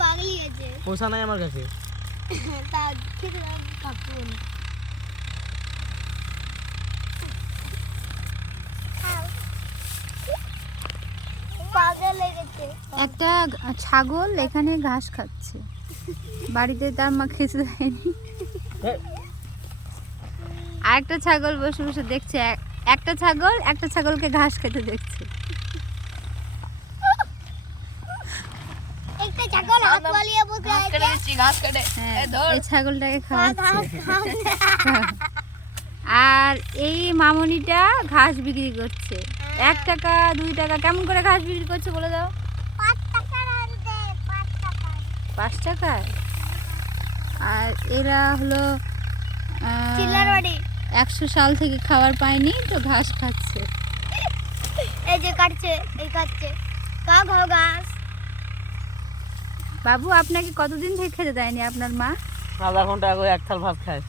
পাগলি আছে পোষা নাই আমার কাছে তা খেতে কাটবো না পাগল লেগেছে একটা ছাগল এখানে ঘাস খাচ্ছে, বাড়িতে তার মা খেতে দেয়নি। আর একটা ছাগল বসে বসে দেখছে, একটা ছাগলকে ঘাস খেতে দেখছে। একটা ছাগল হাত বালিয়ে বসে আছে ঘাস কাটে হ্যাঁ, এই ছাগলটাকে খাওয়াচ্ছে। আর এই মামনিটা ঘাস বিক্রি করছে, 1 টাকা 2 টাকা কেমন করে ঘাস বিক্রি করছে বলে দাও। 5 টাকার আনতে 5 টাকা 5 টাকায়। আর এরা হলো চিল্লার বাড়ি 100 সাল থেকে খাবার পায়নি তো ঘাস খাচ্ছে। এই যে কাটছে এই কাটছে খাও খাও ঘাস বাবু আপনাকে কতদিন থেকে খেতে দেয়নি আপনার মা? আধা ঘন্টা আগে এক থাল ভাত খায়।